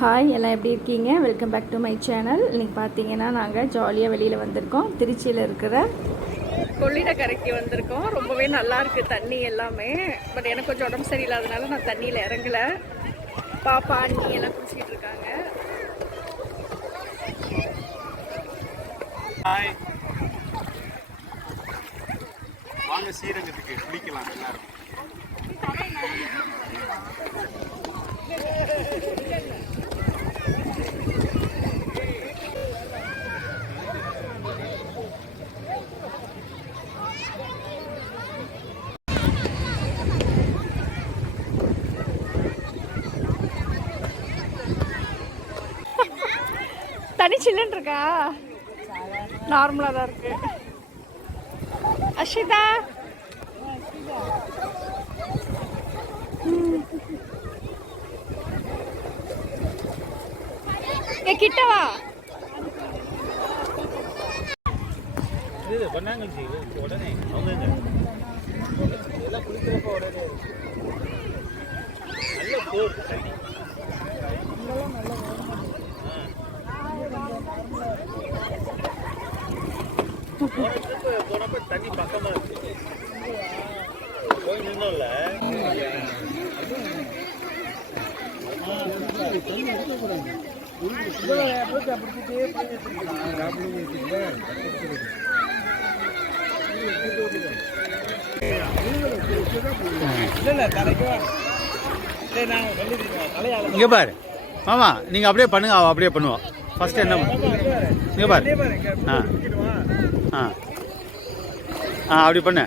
Hi எல்லாம் எப்படி இருக்கீங்க? Welcome back to my channel இன்னைக்கு பார்த்தீங்கன்னா நாங்கள் ஜாலியாக வெளியில் வந்திருக்கோம். திருச்சியில் இருக்கிற கொள்ளிடக்கரைக்கு வந்திருக்கோம். ரொம்பவே நல்லா இருக்கு தண்ணி எல்லாமே. பட் எனக்கு கொஞ்சம் உடம்பு சரியில்லாதனால நான் தண்ணியில் இறங்கல. பாப்பா அண்ணி எல்லாம் குடிச்சிட்டு இருக்காங்க. ஹாய் வாங்க ஸ்ரீரங்கத்துக்கு குளிக்கலாம் எல்லாரும் தண்ணி சில்லுன்னு இருக்கா? நார்மலாக தான் இருக்கு அஷிதா கிட்டவா இங்க உடனே. அவங்க எல்லாம் குளிக்கிறப்ப உடனே நல்ல போர் தண்ணி போனப்ப தண்ணி பக்கமா இருக்கு போய் நின்னோம்ல இங்கே பாரு. மாமா நீங்கள் அப்படியே பண்ணுங்க அவள் அப்படியே பண்ணுவா. ஃபஸ்ட்டு என்ன? இங்கே பாரு. ஆ. ஆ. ஆ அப்படி பண்ணு.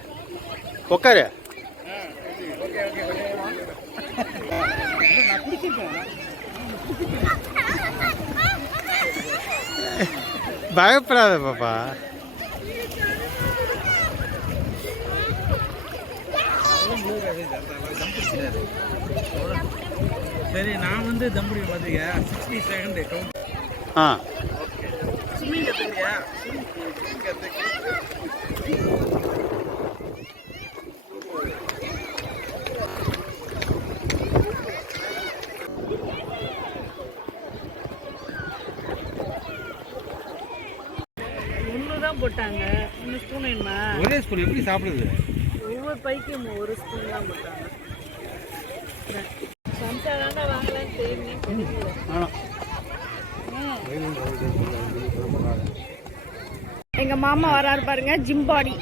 உக்காரு. பயப்படாத பாப்பா. சரி நான் வந்து தம்புடி பார்த்துக்க சிக்ஸ்டி செகண்ட் கவுண்ட் ஆ. ஒன்று போட்டாங்க. இன்னும் ஸ்பூன் என்ன? ஒரே ஸ்கூல் எப்படி சாப்பிடுது? ஒவ்வொரு பைக்கும் ஒரு ஸ்பூன் தான் போட்டாங்க. எங்க மாமா வராரு பாருங்க ஜிம்பாடி.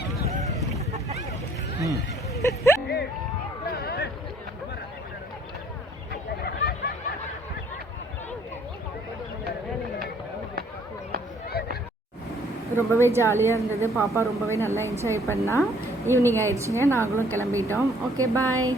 ரொம்பவே ஜாலியாக இருந்தது. பாப்பா ரொம்பவே நல்லா என்ஜாய் பண்ணால் ஈவினிங் ஆயிடுச்சுங்க. நாங்களும் கிளம்பிட்டோம். Okay bye